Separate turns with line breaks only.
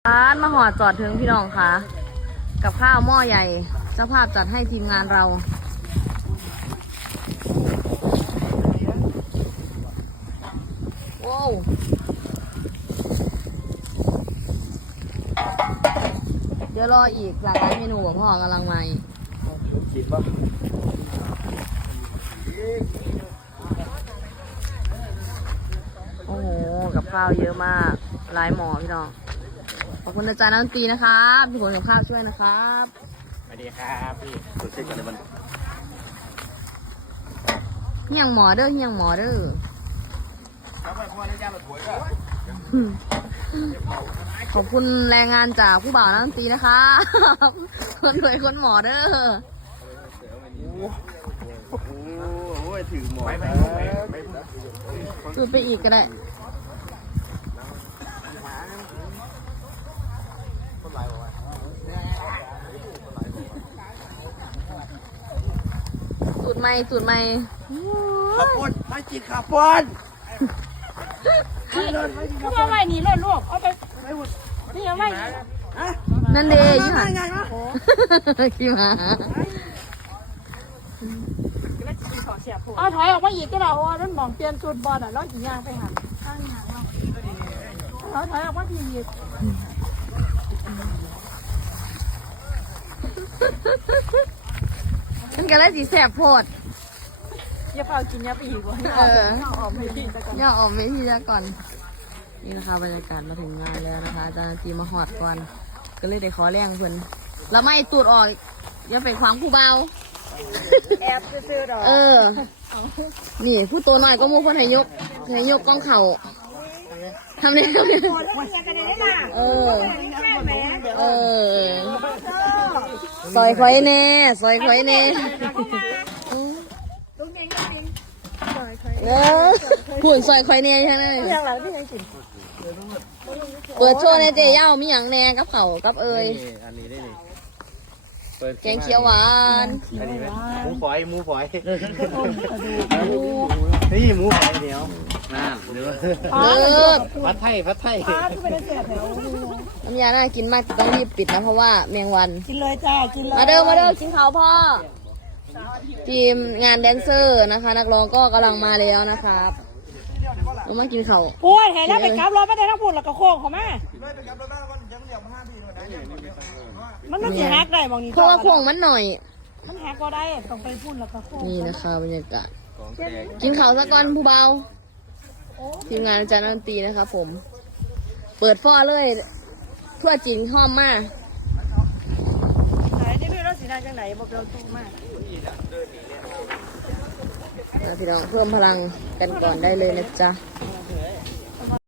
ร้านมาหอดจอดถึงพี่น้องค่ะกับข้าวหม้อใหญ่เจ้าภาพจัดให้ทีมงานเราว้าวเดี๋ยวรออีกหลากหลายเมนูกับพ่อกำลังมา
คิดว่า
โอ้โหกับข้าวเยอะมากหลายหมอพี่น้องขอบคุณอาจารย์นักดนตรีนะครับที่ผลกับข้าวช่วยนะครับ
สวัสดีครับพี่สุดเช็คกันเลยมัน
เฮียงหมอเด้อเฮียงหมอเด้อขอบคุณแรงงานจากผู้บ่าวนักดนตรีนะครับคนรวยคนหมอเด้อ
โอ้ยถือหมอ
สูดไปอีกก็ได้สูดไม่สูดไม่
ขับปนไม่จิตขับปน
เขาเอาไว้นี่รถลูกเอาไปนี่เอาไว้
นั่นเดย์ยี่ห้อกี่มา
เอาถอยออกมาอีกก็ได้เพราะว่ามันมองเปลี่ยนชุดบอลอ่ะแล้วกี่ย่างไปหันข้างหางเราถอยออกมาทีอีก
ฉันก็เลยสีแสบโพด
อย่าเป่ากินอย่าไปอีกวะออกไม่ดีแต่ก่อน
อย่าออกไม่ทีละก่อนนี่นะคะบรรยากาศมาถึงงานแล้วนะคะอาจารย์จีมาหอดก่อนก็เลยได้ขอแรงเพื่อนแล้วไม่ตูดออกอย่าไปขวางผู้เบา
แอบซื้อดอก
นี่ผู้ตัวหน่อยก็มูคนให้ยกกล้องเข่าทำเนี่ยซอยไข่เน่ซอยไข่เน่หุ่นซอยไข่เน่ใช่ไหมเปิดโชว์ในเจ๊ย่ามีอย่างแน่กับเข่ากับเอยแกงเขียวหวาน
หมูฝอยนี่หมูฝอยเดียวน้ำเดือดพัดไทย
น้ำยาน่ากินมากต้องรีบปิดนะเพราะว่าแมงวัน
กินเลยจ้ากินเลย
มาเด้อกินข้าวพ่อทีมงานแดนเซอร์นะคะนักร้องก็กำลังมาแล้วนะครับเรามากินข้าว
พูดเห็นแล้วไปกลับรถไม่ได้ทั้งพูดแล้วก็โค้งเขาแม่มันต้องแฮกได้บางนี้
เพราะว่าโค้งมันหน่อย
มันแฮกก็ได้ต้องไปพูดแล้วก็โค้ง
นี่นะคะบรรยากาศกินข้าวซะก่อนผู้เบาทีมงานอาจารย์ดนตรีนะครับผมเปิดฟ้อเลยทั่วจีนห้อมมาก
ไหนนี่พี่รถสีแดงจังไหนบอกเราถูกมาก
พี่น้องเพิ่มพลังกันก่อนได้เลยนะจ๊ะ